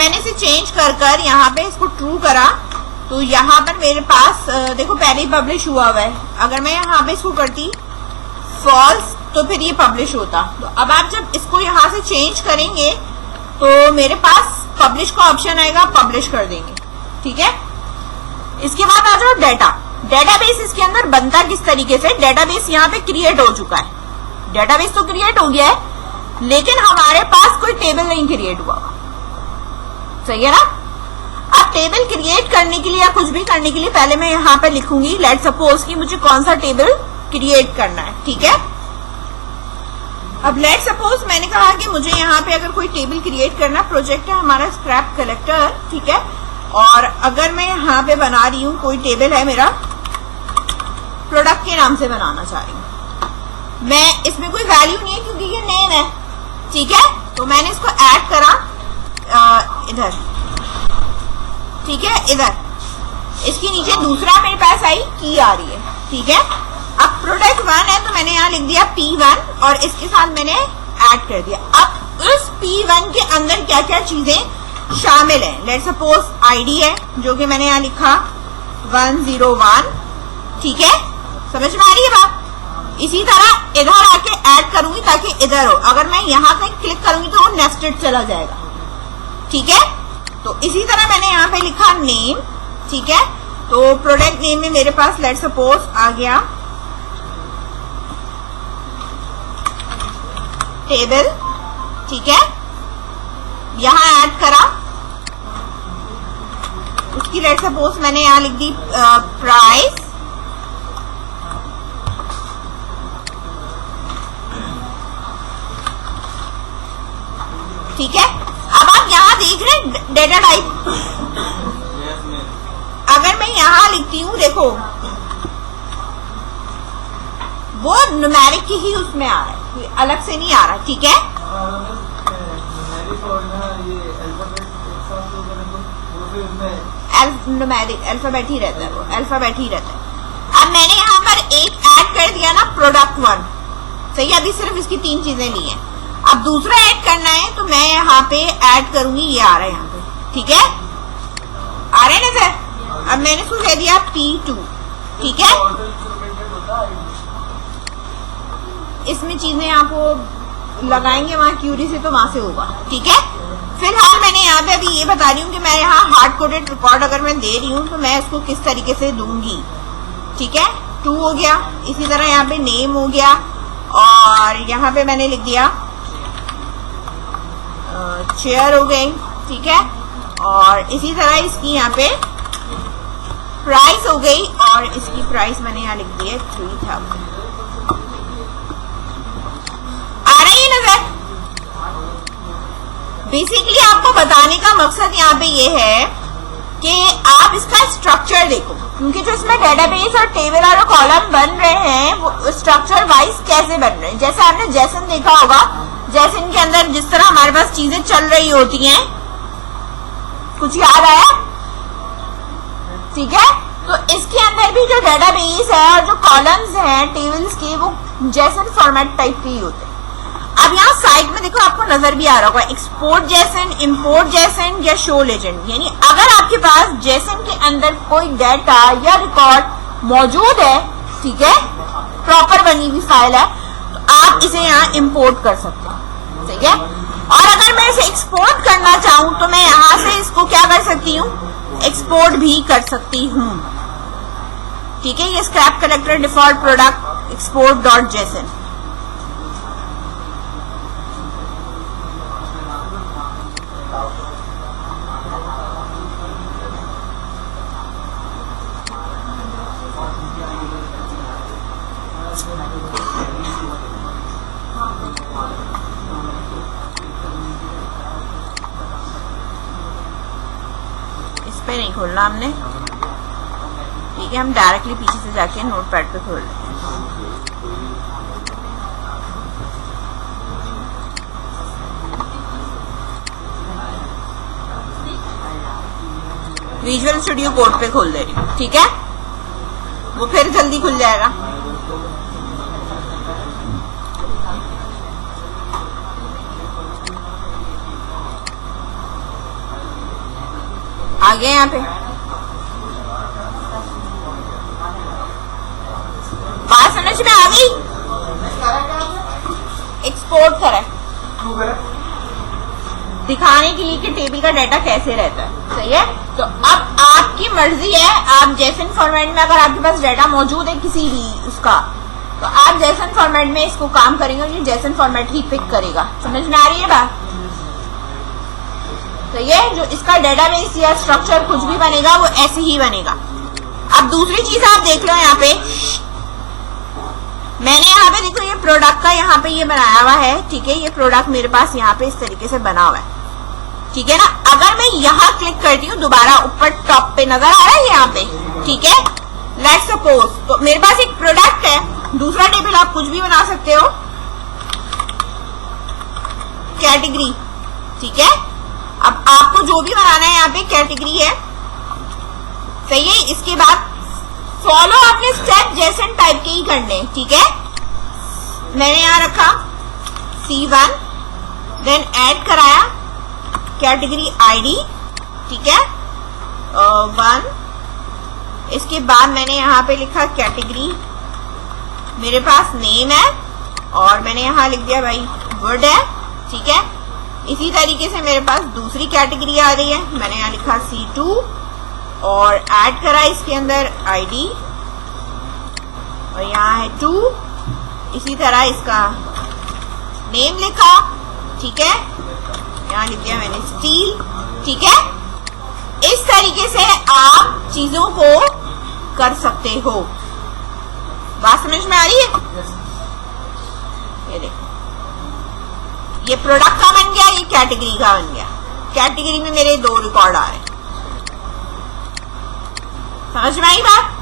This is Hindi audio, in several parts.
मैंने इसे चेंज कर कर यहाँ पे इसको ट्रू करा तो यहाँ पर मेरे पास देखो पहले ही पब्लिश हुआ है। अगर मैं यहाँ पे इसको करती फॉल्स तो फिर ये पब्लिश होता। तो अब आप जब इसको यहाँ से चेंज करेंगे तो मेरे पास पब्लिश का ऑप्शन आएगा, पब्लिश कर देंगे। ठीक है, इसके बाद आ जाओ डाटा। डेटाबेस इसके अंदर बनता किस तरीके से, डेटाबेस यहाँ पे क्रिएट हो चुका है। डेटाबेस तो क्रिएट हो गया है लेकिन हमारे पास कोई टेबल नहीं क्रिएट हुआ। सही है ना। अब टेबल क्रिएट करने के लिए या कुछ भी करने के लिए पहले मैं यहाँ पे लिखूंगी लेट सपोज कि मुझे कौन सा टेबल क्रिएट करना है। ठीक है, अब लेट सपोज मैंने कहा कि मुझे यहाँ पे अगर कोई टेबल क्रिएट करना, प्रोजेक्ट है हमारा स्क्रैप कलेक्टर। ठीक है, और अगर मैं यहाँ पे बना रही हूँ कोई टेबल है मेरा प्रोडक्ट के नाम से बनाना चाह रही हूँ, मैं इसमें कोई वैल्यू नहीं है क्योंकि ये नेम है। ठीक है, तो मैंने इसको ऐड करा इधर। ठीक है, इधर इसके नीचे दूसरा मेरे पास आई की आ रही है। ठीक है, अब प्रोडक्ट 1 है तो मैंने यहाँ लिख दिया P1 और इसके साथ मैंने ऐड कर दिया। अब उस P1 के अंदर क्या क्या चीजें शामिल है, लेट सपोज आईडी है जो कि मैंने यहाँ लिखा 101। ठीक है, समझ में आ रही है बात। इसी तरह इधर आके ऐड करूंगी ताकि इधर हो, अगर मैं यहाँ पे क्लिक करूंगी तो वो नेस्टेड चला जाएगा। ठीक है, तो इसी तरह मैंने यहाँ पे लिखा नेम। ठीक है, तो प्रोडक्ट नेम में मेरे पास लेट सपोज आ गया टेबल। ठीक है, यहां ऐड करा, उसकी लेट सपोज मैंने यहां लिख दी प्राइस। ठीक है, अब आप यहां देख रहे हैं डेटा टाइप। अगर मैं यहां लिखती हूं, देखो वो न्यूमेरिक की ही उसमें आ रहा है, अलग से नहीं आ रहा। ठीक है, न्यूमेरिक अल्फाबेट ही रहता है, वो अल्फाबेट ही रहता है। अब मैंने यहाँ पर एक ऐड कर दिया ना प्रोडक्ट 1। सही है, अभी सिर्फ इसकी 3 चीजें ली हैं। अब दूसरा ऐड करना है तो मैं यहाँ पे ऐड करूंगी, ये आ रहा है यहाँ पे। ठीक है, आ रहे हैं ना सर। अब मैंने इसको कह दिया P2। ठीक है, इसमें चीजें आपको लगाएंगे वहां क्यूरी से तो वहां से होगा। ठीक है, फिलहाल मैंने यहाँ पे अभी ये बता रही हूँ कि मैं यहाँ हार्ड कोडेड रिकॉर्ड अगर मैं दे रही हूँ तो मैं उसको किस तरीके से दूंगी। ठीक है, 2 हो गया। इसी तरह यहाँ पे नेम हो गया और यहाँ पे मैंने लिख दिया चेयर हो गई। ठीक है, और इसी तरह इसकी यहाँ पे प्राइस हो गई और इसकी प्राइस मैंने यहाँ लिख दी है 3000। आ रही है नजर। बेसिकली आपको बताने का मकसद यहाँ पे ये है कि आप इसका स्ट्रक्चर देखो, क्योंकि जो इसमें डेटाबेस और टेबल और कॉलम बन रहे हैं वो स्ट्रक्चर वाइज कैसे बन रहे हैं। जैसे आपने जैसन देखा होगा, जैसन के अंदर जिस तरह हमारे पास चीजें चल रही होती हैं, कुछ याद आया? ठीक है, तो इसके अंदर भी जो डेटाबेस है और जो कॉलम्स हैं टेबल्स के, वो जैसन फॉर्मेट टाइप के ही होते हैं। अब यहाँ साइड में देखो आपको नजर भी आ रहा होगा एक्सपोर्ट जैसन, इंपोर्ट जैसन या शो लेजेंड। यानी अगर आपके पास जैसन के अंदर कोई डाटा या रिकॉर्ड मौजूद है, ठीक है, प्रॉपर बनी हुई फाइल है, तो आप इसे यहाँ इंपोर्ट कर सकते हैं। ठीक है, और अगर मैं इसे एक्सपोर्ट करना चाहूं तो मैं यहाँ से इसको क्या कर सकती हूँ, एक्सपोर्ट भी कर सकती हूँ। ठीक है, ये scrap collector default product export dot JSON. नहीं खोलना हमने। ठीक है, हम डायरेक्टली पीछे से जाके नोटपैड पे खोल लेते हैं। विजुअल स्टूडियो कोड पे खोल दे रही हूँ। ठीक है, वो फिर जल्दी खुल जाएगा। आ गया यहाँ पे, बात समझ में आ गई। एक्सपोर्ट करें दिखाने के लिए कि टेबल का डाटा कैसे रहता है, सही है। तो अब आपकी मर्जी है, आप जैसन फॉर्मेट में, अगर आपके पास डाटा मौजूद है किसी भी उसका, तो आप जैसन फॉर्मेट में इसको काम करेंगे और ये जैसन फॉर्मेट ही पिक करेगा। समझ में आ रही है बात? तो ये जो इसका डेटाबेस या स्ट्रक्चर कुछ भी बनेगा वो ऐसे ही बनेगा। अब दूसरी चीज आप देख लो, यहाँ पे मैंने यहाँ पे देखो ये प्रोडक्ट का यहाँ पे ये बनाया हुआ है, ठीक है। ये प्रोडक्ट मेरे पास यहाँ पे इस तरीके से बना हुआ है, ठीक है ना। अगर मैं यहाँ क्लिक करती हूँ, दोबारा ऊपर टॉप पे नजर आ रहा है यहाँ पे, ठीक है। लेट्स सपोज तो मेरे पास एक प्रोडक्ट है, दूसरा टेबल आप कुछ भी बना सकते हो, कैटेगरी, ठीक है। अब आपको जो भी बनाना है यहाँ पे कैटेगरी है, सही है। इसके बाद फॉलो आपने स्टेप जैसे टाइप के ही करने, ठीक है। मैंने यहाँ रखा C1, देन ऐड कराया कैटेगरी आईडी, ठीक है 1। इसके बाद मैंने यहाँ पे लिखा कैटेगरी, मेरे पास नेम है और मैंने यहाँ लिख दिया भाई वर्ड है, ठीक है। इसी तरीके से मेरे पास दूसरी कैटेगरी आ रही है, मैंने यहाँ लिखा C2 और ऐड करा इसके अंदर आईडी और यहाँ है 2। इसी तरह इसका नेम लिखा, ठीक है, यहाँ लिख दिया मैंने स्टील, ठीक है। इस तरीके से आप चीजों को कर सकते हो। बात समझ में आ रही है? ये देखो, ये प्रोडक्ट का बन गया, ये कैटेगरी का बन गया। कैटेगरी में मेरे 2 रिकॉर्ड आ रहे हैं। समझ में आई बात?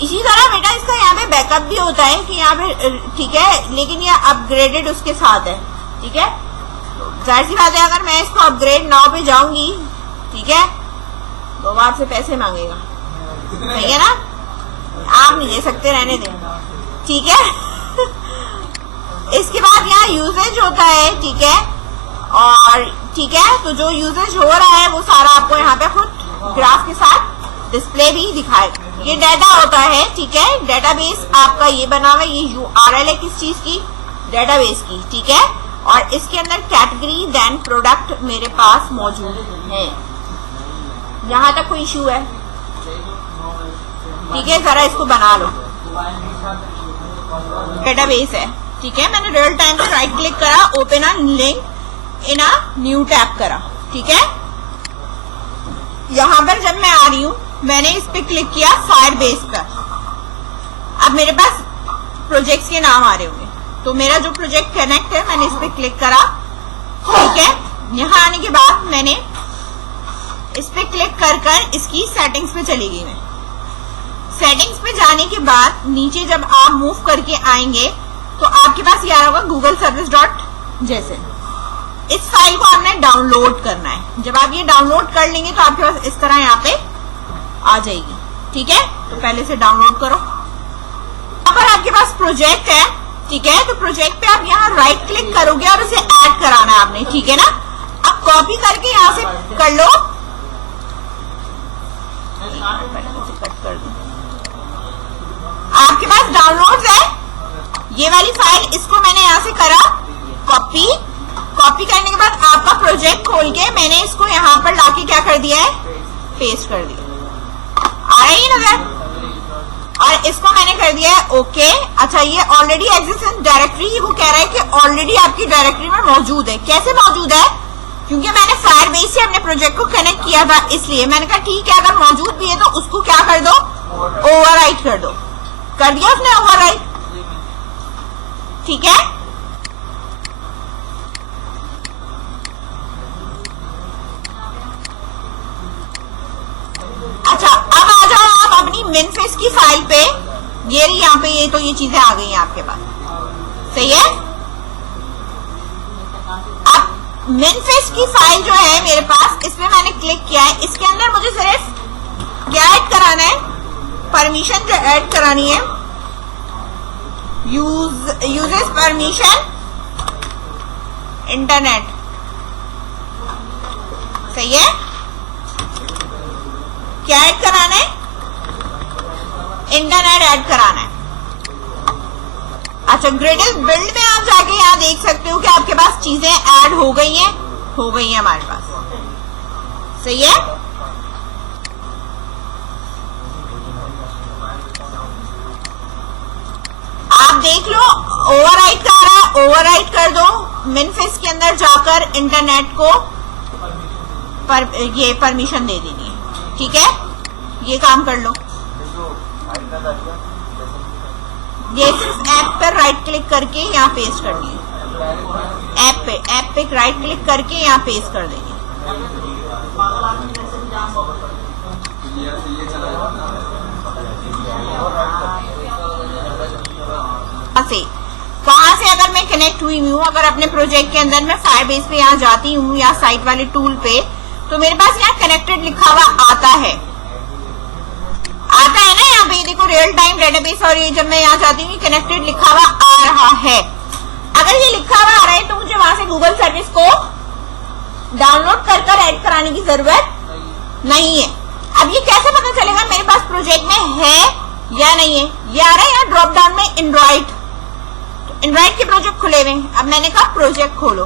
इसी तरह बेटा इसका यहाँ पे बैकअप भी होता है कि यहाँ पे, ठीक है, लेकिन ये अपग्रेडेड उसके साथ है, ठीक है। जाहिर सी बात है, अगर मैं इसको अपग्रेड नाउ पे जाऊंगी, ठीक है, तो वो आपसे पैसे मांगेगा, सही है ना। आप नहीं दे सकते, रहने दें, ठीक है। इसके बाद यहाँ यूजेज होता है, ठीक है, और ठीक है, तो जो यूजेज हो रहा है वो सारा आपको यहाँ पे खुद ग्राफ के साथ डिस्प्ले भी दिखाएगा। ये डाटा होता है, ठीक है, डेटाबेस आपका ये बना हुआ है, ये URL है किस चीज की, डेटाबेस की, ठीक है। और इसके अंदर कैटेगरी देन प्रोडक्ट मेरे पास मौजूद है। यहाँ तक कोई इश्यू है? ठीक है, जरा इसको बना लो। डेटाबेस है, ठीक है। मैंने रियल टाइम पे राइट क्लिक करा, open a link in a new tab करा, ठीक है। यहां पर जब मैं आ रही हूं, मैंने इस पे क्लिक किया फायरबेस पर। अब मेरे पास प्रोजेक्ट्स के नाम आ रहे होंगे, तो मेरा जो प्रोजेक्ट कनेक्ट है मैंने इस पे क्लिक करा, ठीक है। यहां आने के बाद मैंने इस पे क्लिक कर इसकी सेटिंग्स पे चली गई। मैं सेटिंग्स पे जाने के बाद नीचे जब आप मूव करके आएंगे तो आपके पास ये आ रहा होगा गूगल सर्विस डॉट जैसे। इस फाइल को आपने डाउनलोड करना है। जब आप ये डाउनलोड कर लेंगे तो आपके पास इस तरह यहाँ पे आ जाएगी, ठीक है। तो पहले से डाउनलोड करो। यहाँ पर आपके पास प्रोजेक्ट है, ठीक है, तो प्रोजेक्ट पे आप यहाँ राइट क्लिक करोगे और उसे ऐड कराना है आपने, ठीक है ना। अब कॉपी करके यहाँ से कर लो, कट कर दो। आपके पास डाउनलोड है ये वाली फाइल, इसको मैंने यहाँ से करा कॉपी। कॉपी करने के बाद आपका प्रोजेक्ट खोल के मैंने इसको यहाँ पर लाके क्या कर दिया है, पेस्ट कर दिया। आ रही है नजर? और इसको मैंने कर दिया है ओके। अच्छा, ये ऑलरेडी एग्जिस्ट इन डायरेक्टरी, वो कह रहा है कि ऑलरेडी आपकी डायरेक्टरी में मौजूद है। कैसे मौजूद है? क्योंकि मैंने फायरबेस से अपने प्रोजेक्ट को कनेक्ट किया था, इसलिए मैंने कहा ठीक है, अगर मौजूद भी है तो उसको क्या कर दो, ओवरराइट कर दो। कर दिया उसने ओवरराइट, ठीक है। अच्छा, अब आ जाओ आप अपनी मिनफेस की फाइल पे। ये रही यहाँ पे, ये तो ये चीजें आ गई हैं आपके पास, सही है। अब मिनफेस की फाइल जो है मेरे पास, इसमें मैंने क्लिक किया है। इसके अंदर मुझे सिर्फ क्या ऐड कराना है, परमिशन जो ऐड करानी है, यूजर्स परमिशन इंटरनेट, सही है। क्या ऐड कराना है? इंटरनेट ऐड कराना है। अच्छा, ग्रिडल बिल्ड में आप जाके यहाँ देख सकते हो कि आपके पास चीजें ऐड हो गई हैं हमारे पास। सही है। आप देख लो, ओवरराइट का आ रहा है, ओवरराइट कर दो। मिनफिस के अंदर जाकर इंटरनेट को ये परमिशन दे देनी है। ठीक है, ये काम कर लो। ये सिर्फ ऐप पर राइट क्लिक करके यहाँ पेस्ट करनी है। ऐप पे राइट क्लिक करके यहाँ पेस्ट कर देंगे। कहाँ से अगर मैं कनेक्ट हुई हूँ, अगर अपने प्रोजेक्ट के अंदर मैं फायरबेस पे यहाँ जाती हूँ या साइट वाले टूल पे, तो मेरे पास यहाँ कनेक्टेड लिखा हुआ आता है ना यहाँ पे। देखो रियल टाइम डेटाबेस, और ये जब मैं यहाँ जाती हूँ कनेक्टेड लिखा हुआ आ रहा है। अगर ये लिखा हुआ आ रहा है तो मुझे वहां से गूगल सर्विस को डाउनलोड कर ऐड कराने की जरूरत नहीं है। अब ये कैसे पता चलेगा मेरे पास प्रोजेक्ट में है या नहीं है? ये आ रहा है यहाँ ड्रॉप डाउन में एंड्रॉइड के प्रोजेक्ट खुले हुए। अब मैंने कहा प्रोजेक्ट खोलो,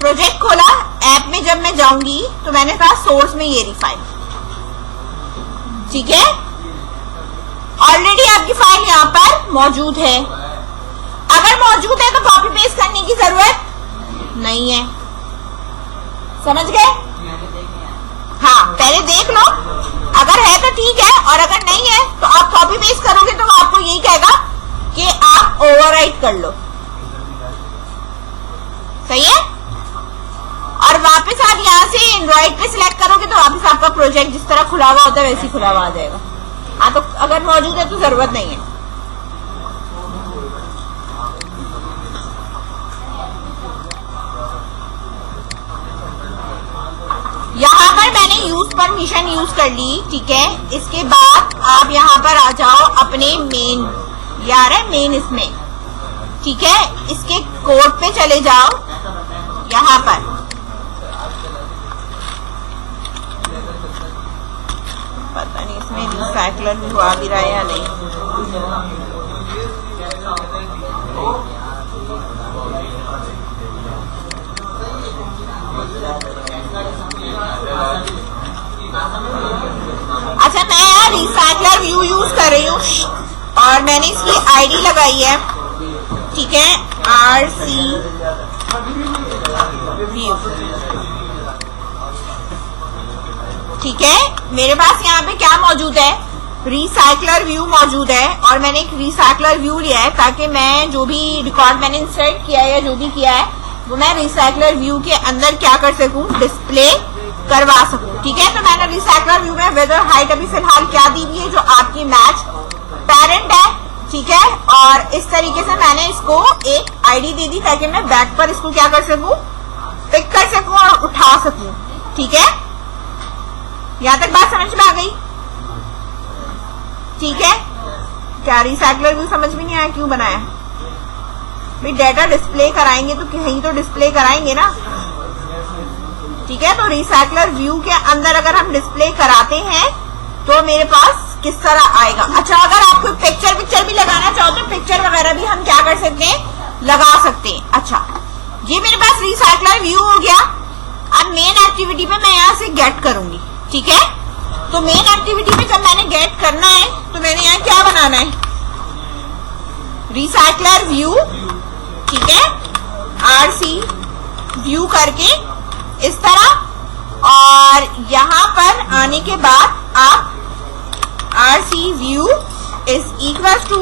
प्रोजेक्ट खोला। ऐप में जब मैं जाऊंगी तो मैंने कहा सोर्स में ये रही फाइल। ठीक है, ऑलरेडी आपकी फाइल यहाँ पर मौजूद है। अगर मौजूद है तो कॉपी पेस्ट करने की जरूरत नहीं है। समझ गए? हाँ, पहले देख लो, अगर है तो ठीक है, और अगर नहीं है तो आप कॉपी पेस्ट करोगे तो वो आपको यही कहेगा कि आप ओवरराइट कर लो। सही है। और वापस आप यहाँ से एंड्रॉइड पे सिलेक्ट करोगे तो वापस आपका प्रोजेक्ट जिस तरह खुला हुआ होता है वैसे ही खुला हुआ आ जाएगा। हाँ, तो अगर मौजूद है तो जरूरत नहीं है। यहाँ पर मैंने यूज परमिशन यूज कर ली। ठीक है, इसके बाद आप यहाँ पर आ जाओ अपने मेन, यार है मेन इसमें। ठीक है, इसके कोड पे चले जाओ। यहाँ पर पता नहीं इसमें रिसाइकलर भी हुआ भी रहा है या नहीं। अच्छा, मैं यार रिसाइकलर व्यू यूज कर रही हूँ और मैंने इसकी आईडी लगाई है। ठीक है, RC व्यू। ठीक है, मेरे पास यहाँ पे क्या मौजूद है? रिसाइकलर व्यू मौजूद है, और मैंने एक रिसाइकलर व्यू लिया है ताकि मैं जो भी रिकॉर्ड मैंने इंसर्ट किया है या जो भी किया है वो मैं रिसाइकलर व्यू के अंदर क्या कर सकूं, डिस्प्ले करवा सकूं। ठीक है, तो मैंने रिसाइकलर व्यू में वेदर हाइट अभी फिलहाल क्या दी हुई है, जो आपकी मैच पेरेंट है। ठीक है, और इस तरीके से मैंने इसको एक आईडी दे दी ताकि मैं बैक पर इसको क्या कर सकूं, पिक कर सकूं और उठा सकूं। ठीक है, यहां तक बात समझ में आ गई? ठीक है, क्या रिसाइकलर व्यू समझ में नहीं आया क्यों बनाया? भाई डाटा डिस्प्ले कराएंगे तो कहीं तो डिस्प्ले कराएंगे ना। ठीक है, तो रिसाइकलर व्यू के अंदर अगर हम डिस्प्ले कराते हैं तो मेरे पास किस तरह आएगा। अच्छा, अगर आपको पिक्चर भी लगाना चाहो तो पिक्चर वगैरह भी हम क्या कर सकते हैं, लगा सकते हैं। अच्छा, ये मेरे पास रिसाइकलर व्यू हो गया। अब मेन एक्टिविटी पे मैं यहाँ से गेट करूंगी। ठीक है, तो मेन एक्टिविटी में जब मैंने गेट करना है तो मैंने यहाँ क्या बनाना है, रिसाइकलर व्यू। ठीक है, RC व्यू करके इस तरह, और यहाँ पर आने के बाद आप RC view is equal to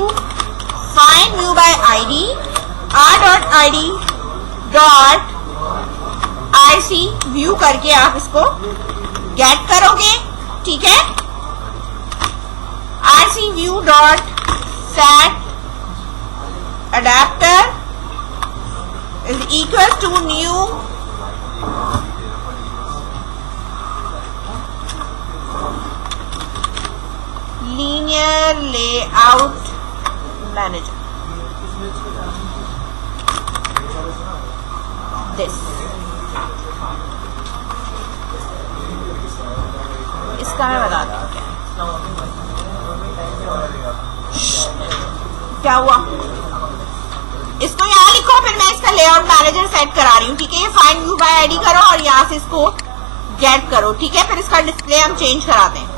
find view by ID, r.id dot RC view करके आप इसको गेट करोगे। ठीक है, RC view dot set adapter is equal to new linear layout manager. This इसका मैं बता दूं क्या हुआ। इसको यहाँ लिखो, फिर मैं इसका लेआउट मैनेजर सेट करा रही हूँ, ठीक है। ये फाइंड व्यू बाय आईडी करो और यहाँ से इसको गेट करो, ठीक है। फिर इसका डिस्प्ले हम चेंज कराते हैं।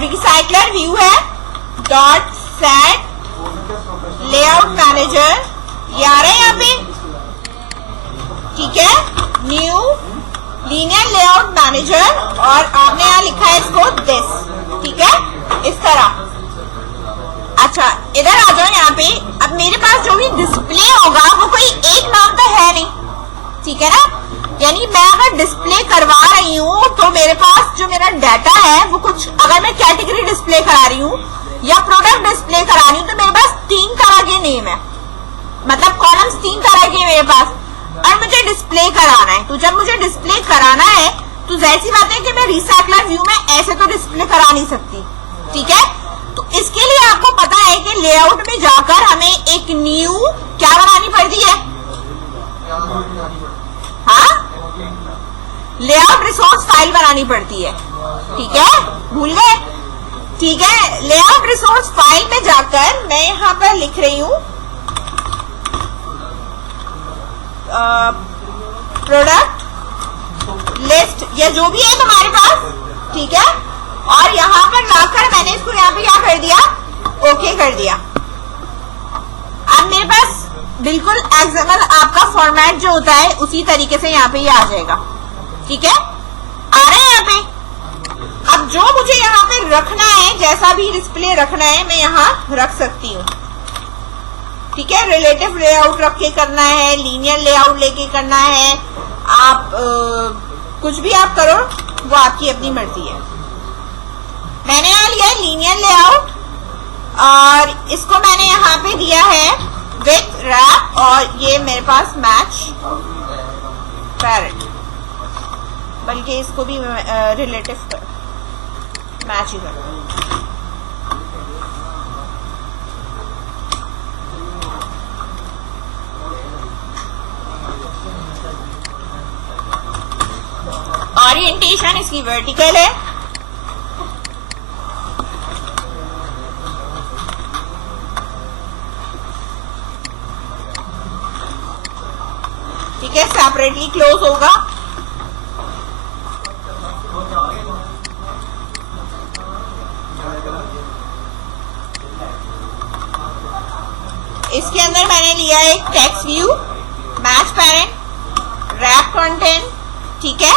रिसाइकलर व्यू है डॉट सेट लेआउट मैनेजर, ये आ रहा है यहाँ पे, ठीक है। न्यू लीनियर लेआउट मैनेजर और आपने यहाँ लिखा है इसको दिस, ठीक है, इस तरह। अच्छा इधर आ जाओ यहाँ पे। अब मेरे पास जो भी डिस्प्ले होगा वो कोई एक नाम तो है नहीं, ठीक है ना। यानी मैं अगर डिस्प्ले करवा रही हूँ तो मेरे पास जो मेरा डाटा है वो कुछ, अगर मैं कैटेगरी डिस्प्ले करा रही हूँ या प्रोडक्ट डिस्प्ले करा रही हूँ तो मेरे पास 3 तरह के नेम है, मतलब कॉलम्स 3 तरह के मेरे पास, और मुझे डिस्प्ले कराना है। तो जब मुझे डिस्प्ले कराना है तो जाहिर सी बात है कि मैं रिसाइकलर व्यू में ऐसे तो डिस्प्ले करा नहीं सकती, ठीक है। तो इसके लिए आपको पता है कि लेआउट में जाकर हमें एक न्यू क्या बनानी पड़ती है, हाँ, लेआउट रिसोर्स फाइल बनानी पड़ती है, ठीक है, भूल गए, ठीक है। लेआउट रिसोर्स फाइल में जाकर मैं यहाँ पर लिख रही हूँ प्रोडक्ट लिस्ट या जो भी है तुम्हारे पास, ठीक है। और यहाँ पर लाकर मैंने इसको यहाँ पे क्या कर दिया, ओके कर दिया। अब मेरे पास बिल्कुल एक्सएमएल आपका फॉर्मेट जो होता है उसी तरीके से यहाँ पे ये आ जाएगा, ठीक है, आ रहे हैं यहाँ पे। अब जो मुझे यहाँ पे रखना है, जैसा भी डिस्प्ले रखना है मैं यहाँ रख सकती हूँ, ठीक है। रिलेटिव लेआउट रख के करना है, लीनियर लेआउट लेके करना है, आप कुछ भी आप करो, वो आपकी अपनी मर्जी है। मैंने यहाँ लिया है लीनियर लेआउट और इसको मैंने यहाँ पे दिया है विथ रैप, और ये मेरे पास मैच पैरेंट, बल्कि इसको भी रिलेटिव मैच ही करना है। ओरिएंटेशन इसकी वर्टिकल है, ठीक है, सेपरेटली क्लोज होगा। इसके अंदर मैंने लिया एक text view, match parent, wrap content, ठीक है,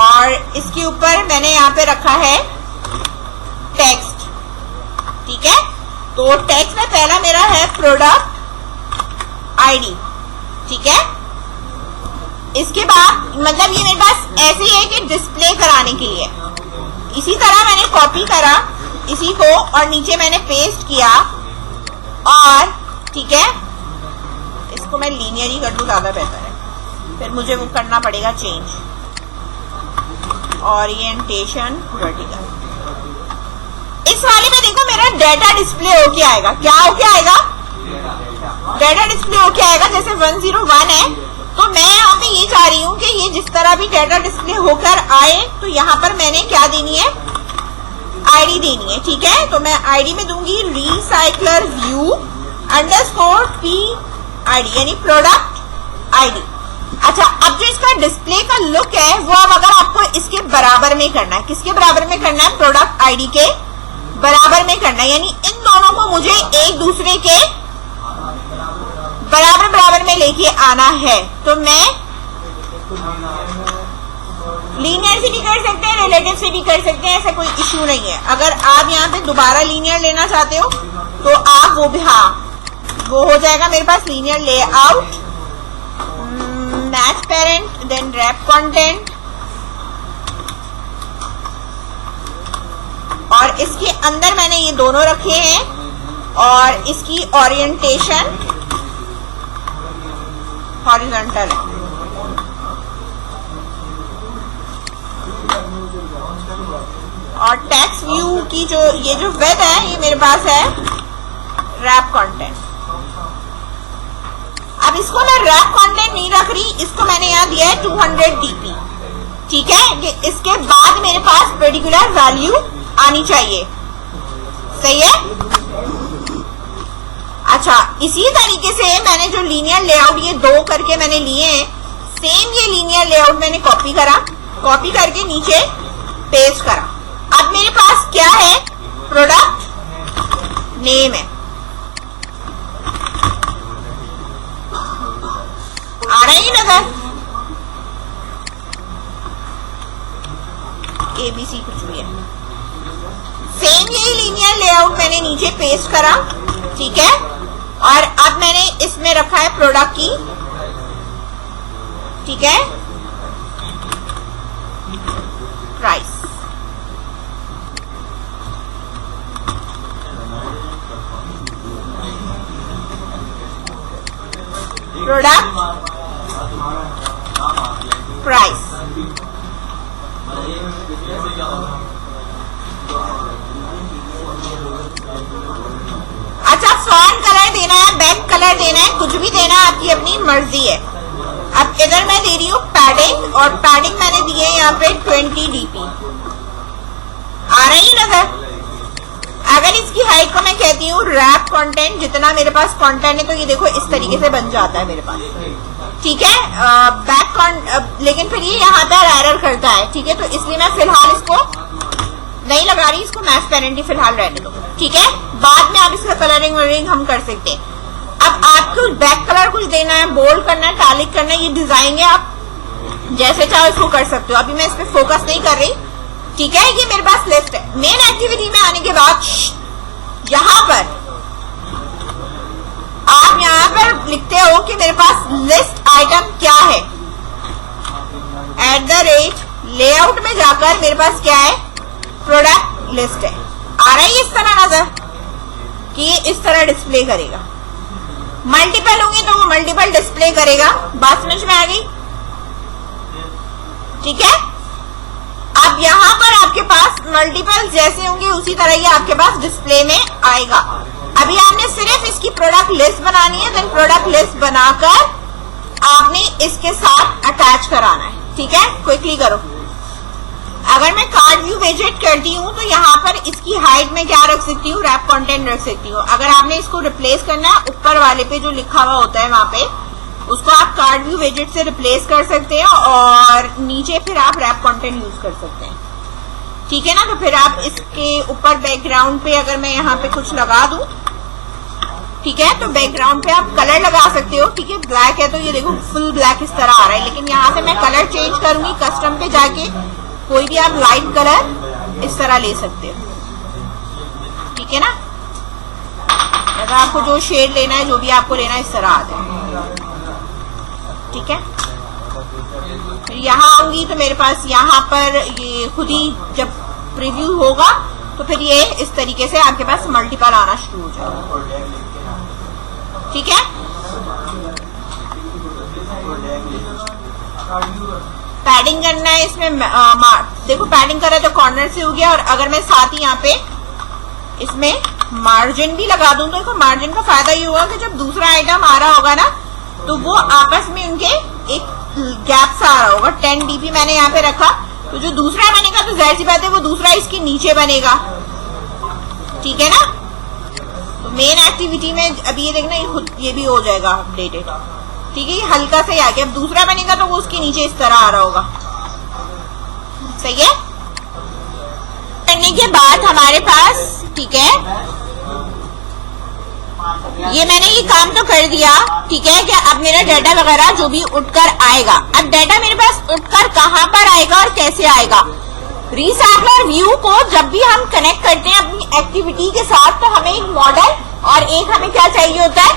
और इसके ऊपर मैंने यहाँ पे रखा है टेक्स्ट, ठीक है। तो टेक्स्ट में पहला मेरा है प्रोडक्ट आईडी, ठीक है। इसके बाद मतलब ये मेरे पास ऐसे ही है कि डिस्प्ले कराने के लिए, इसी तरह मैंने कॉपी करा इसी को और नीचे मैंने पेस्ट किया, और ठीक है, इसको मैं लीनियर ही कर दूं, ज्यादा बेहतर है। फिर मुझे वो करना पड़ेगा चेंज, ओरिएंटेशन वर्टिकल। इस वाले में देखो मेरा डाटा डिस्प्ले होके आएगा, क्या होके आएगा, डाटा डिस्प्ले होके आएगा। जैसे 101 है तो मैं यहाँ पे ये चाह रही हूँ कि ये जिस तरह भी डाटा डिस्प्ले होकर आए तो यहाँ पर मैंने क्या देनी है, आईडी देनी है, ठीक है। तो मैं आईडी में दूंगी recycler view underscore P ID, यानी प्रोडक्ट आईडी। अच्छा, अब जो इसका डिस्प्ले का लुक है वो अब अगर आपको इसके बराबर में करना है, किसके बराबर में करना है, प्रोडक्ट आईडी के बराबर में करना है, यानी इन दोनों को मुझे एक दूसरे के बराबर बराबर में लेके आना है। तो मैं लीनियर से भी कर सकते हैं, रिलेटिव से भी कर सकते हैं, ऐसा कोई इश्यू नहीं है। अगर आप यहाँ पे दोबारा लीनियर लेना चाहते हो तो आप वो भी, हाँ वो हो जाएगा मेरे पास linear layout, match parent, then wrap content, और इसके अंदर मैंने ये दोनों रखे हैं, और इसकी ओरिएंटेशन हॉरिजॉन्टल है। और टेक्स्ट व्यू की जो ये जो विड्थ है ये मेरे पास है रैप कंटेंट। अब इसको मैं रैप कंटेंट नहीं रख रही, इसको मैंने यहाँ दिया है 200 dp, ठीक है, कि इसके बाद मेरे पास पर्टिकुलर वैल्यू आनी चाहिए। सही है। अच्छा, इसी तरीके से मैंने जो लीनियर लेआउट ये 2 करके मैंने लिए हैं, सेम ये लीनियर लेआउट मैंने कॉपी करा, कॉपी करके नीचे पेस्ट करा। अब मेरे पास क्या है, प्रोडक्ट नेम है। आ रहा है नजर, ABC कुछ भी है। सेम यही लीनियर लेआउट मैंने नीचे पेस्ट करा, ठीक है। और अब मैंने इसमें रखा है प्रोडक्ट की, ठीक है, प्राइस। Product price. अच्छा, फॉन्ट कलर देना है, बैक कलर देना है, कुछ भी देना है, आपकी अपनी मर्जी है। अब इधर मैं दे रही हूँ पैडिंग, और पैडिंग मैंने दी है यहाँ पे 20 dp। आ रही है नजर। अगर इसकी हाइट को मैं कहती हूँ रैप कंटेंट, जितना मेरे पास कंटेंट है, तो ये देखो इस तरीके से बन जाता है मेरे पास, ठीक है। लेकिन फिर ये यहाँ पर एरर करता है, ठीक है। तो इसलिए मैं फिलहाल इसको नहीं लगा रही, इसको मैथ पेरेंट फिलहाल रहने दो, ठीक है। बाद में आप इसका कलरिंग वलरिंग हम कर सकते हैं। अब आपको बैक कलर कुछ देना है, बोल्ड करना है, टैलिक करना है, ये डिजाइन है, आप जैसे चाहो इसको कर सकते हो। अभी मैं इस पे फोकस नहीं कर रही, ठीक है। ये मेरे पास लिस्ट है। मेन एक्टिविटी में आने के बाद यहाँ पर आप यहाँ पर लिखते हो कि मेरे पास लिस्ट आइटम क्या है, @ लेआउट में जाकर मेरे पास क्या है, प्रोडक्ट लिस्ट है। आ रहा है इस तरह नजर, कि ये इस तरह डिस्प्ले करेगा। मल्टीपल होंगे तो वो मल्टीपल डिस्प्ले करेगा। बात समझ में आ गई, ठीक है। अब यहाँ पर आपके पास मल्टीपल जैसे होंगे उसी तरह ये आपके पास डिस्प्ले में आएगा। अभी आपने सिर्फ इसकी प्रोडक्ट लिस्ट बनानी है, देन प्रोडक्ट लिस्ट बनाकर आपने इसके साथ अटैच कराना है, ठीक है। क्विकली करो। अगर मैं कार्ड व्यू विजेट करती हूँ तो यहाँ पर इसकी हाइट में क्या रख सकती हूँ, रैप कंटेंट रख सकती हूँ। अगर आपने इसको रिप्लेस करना है, ऊपर वाले पे जो लिखा हुआ होता है वहां पे, उसको आप कार्ड व्यू विजेट से रिप्लेस कर सकते हैं, और नीचे फिर आप रैप कंटेंट यूज कर सकते हैं, ठीक है ना। तो फिर आप इसके ऊपर बैकग्राउंड पे अगर मैं यहाँ पे कुछ लगा दूं, ठीक है, तो बैकग्राउंड पे आप कलर लगा सकते हो, ठीक है। ब्लैक है तो ये देखो फुल ब्लैक इस तरह आ रहा है, लेकिन यहाँ से मैं कलर चेंज करूंगी, कस्टम पे जाके कोई भी आप लाइट कलर इस तरह ले सकते हो, ठीक है ना। अगर आपको जो शेड लेना है, जो भी आपको लेना है, इस तरह आ जाए, ठीक है। फिर यहाँ आऊंगी तो मेरे पास यहाँ पर ये खुद ही जब प्रीव्यू होगा तो फिर ये इस तरीके से आपके पास मल्टीपल आना शुरू हो जाएगा, ठीक है। पैडिंग करना है इसमें, देखो पैडिंग कर रहा है तो कॉर्नर से हो गया। और अगर मैं साथ ही यहाँ पे इसमें मार्जिन भी लगा दूं, तो देखो मार्जिन का फायदा ये होगा कि जब दूसरा आइटम आ रहा होगा ना, तो वो आपस में उनके एक गैप सा आ रहा होगा। 10 dp मैंने यहाँ पे रखा, तो जो दूसरा बनेगा तो जाहिर सी बात है वो दूसरा इसके नीचे बनेगा, ठीक है ना। तो मेन एक्टिविटी में अभी ये देखना, ये भी हो जाएगा अपडेटेड, ठीक है। ये हल्का सा ही आ गया। अब दूसरा बनेगा तो वो उसके नीचे इस तरह आ रहा होगा, सही है। करने के बाद हमारे पास, ठीक है, ये मैंने ये काम तो कर दिया, ठीक है। कि अब मेरा डाटा वगैरह जो भी उठकर आएगा, अब डाटा मेरे पास उठकर कहाँ पर आएगा और कैसे आएगा। रिसाइकलर व्यू को जब भी हम कनेक्ट करते हैं अपनी एक्टिविटी के साथ, तो हमें एक मॉडल और एक हमें क्या चाहिए होता है,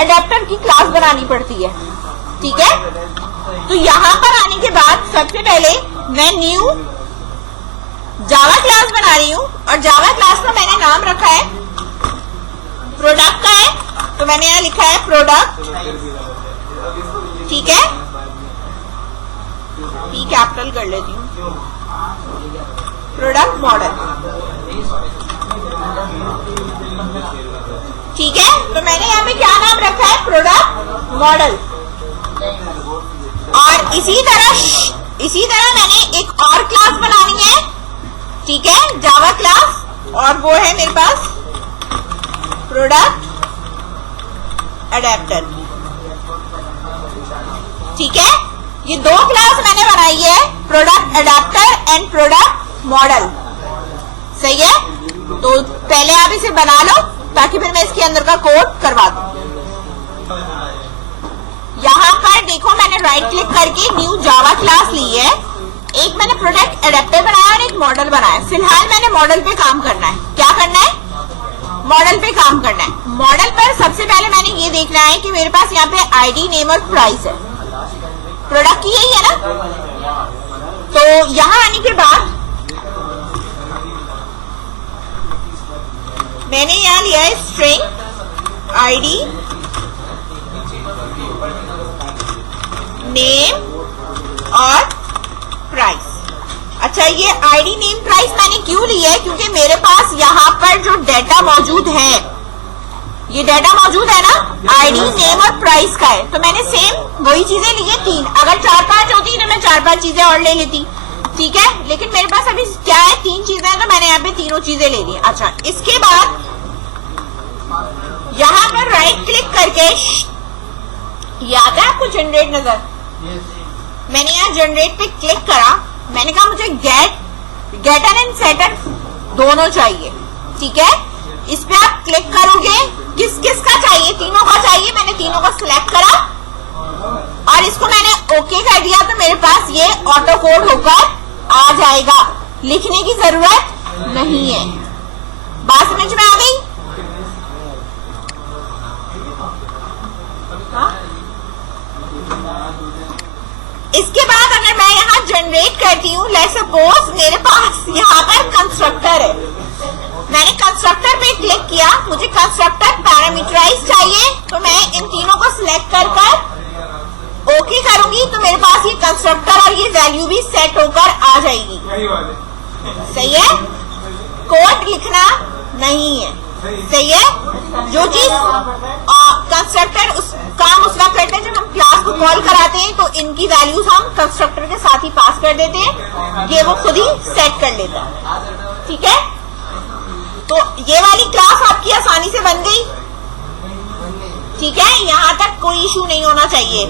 अडेप्टर की क्लास बनानी पड़ती है, ठीक है। तो यहाँ पर आने के बाद सबसे पहले मैं न्यू जावा क्लास बना रही हूँ, और जावा क्लास का मैंने नाम रखा है प्रोडक्ट का है, तो मैंने यहाँ लिखा है प्रोडक्ट, ठीक है। पी कैपिटल कर लेती हूँ, प्रोडक्ट मॉडल, ठीक है। तो मैंने यहाँ पे क्या नाम रखा है, प्रोडक्ट मॉडल। और इसी तरह इसी तरह मैंने एक और क्लास बनानी है, ठीक है, जावा क्लास, और वो है मेरे पास प्रोडक्ट अडेप्टर। ठीक है, ये दो क्लास मैंने बनाई है, product adapter and product model. सही है, तो पहले आप इसे बना लो ताकि फिर मैं इसके अंदर का कोड करवा दूं। यहां पर देखो मैंने राइट क्लिक करके न्यू जावा क्लास ली है, एक मैंने प्रोडक्ट अडेप्टर बनाया और एक मॉडल बनाया। फिलहाल मैंने मॉडल पे काम करना है। क्या करना है? मॉडल पे काम करना है। मॉडल पर सबसे पहले मैंने ये देखना है कि मेरे पास यहाँ पे आईडी, नेम और प्राइस है। प्रोडक्ट की यही है ना, तो यहां आने के बाद मैंने यहां लिया है स्ट्रिंग आईडी, नेम और प्राइस। अच्छा, ये आईडी, नेम, प्राइस मैंने क्यों लिया है? क्योंकि मेरे पास यहाँ पर जो डेटा मौजूद है, ये डेटा मौजूद है ना, आईडी, नेम और प्राइस का है, तो मैंने सेम वही चीजें ली है 3। अगर 4-5 होती तो मैं 4-5 चीजें और ले लेती। ठीक है, लेकिन मेरे पास अभी क्या है, 3 चीजें हैं, तो मैंने यहाँ पे तीनों चीजें ले ली। अच्छा, इसके बाद यहाँ पर राइट क्लिक करके, याद है आपको जनरेट नजर, मैंने यहाँ जनरेट पे क्लिक करा। मैंने कहा मुझे गेटर एंड सेटर दोनों चाहिए। ठीक है, इस पे आप क्लिक करोगे, किस किस का चाहिए? तीनों का चाहिए। मैंने तीनों का सिलेक्ट करा और इसको मैंने ओके कर दिया, तो मेरे पास ये ऑटो कोड होकर आ जाएगा, लिखने की जरूरत नहीं है। बात समझ में आ गई? इसके बाद अगर मैं यहाँ जनरेट करती हूँ, लेट्स सपोज मेरे पास यहाँ पर कंस्ट्रक्टर है, मैंने कंस्ट्रक्टर पे क्लिक किया, मुझे कंस्ट्रक्टर पैरामीटराइज चाहिए, तो मैं इन तीनों को सिलेक्ट कर ओके करूंगी, तो मेरे पास ये कंस्ट्रक्टर और ये वैल्यू भी सेट होकर आ जाएगी। सही है, कोड लिखना नहीं है। सही है, जो चीज कंस्ट्रक्टर उस काम उसका करते हैं, जब हम क्लास को कॉल कराते हैं तो इनकी वैल्यूज हम कंस्ट्रक्टर के साथ ही पास कर देते हैं, ये वो खुद ही सेट कर लेता है। ठीक है, तो ये वाली क्लास आपकी आसानी से बन गई। ठीक है, यहाँ तक कोई इशू नहीं होना चाहिए।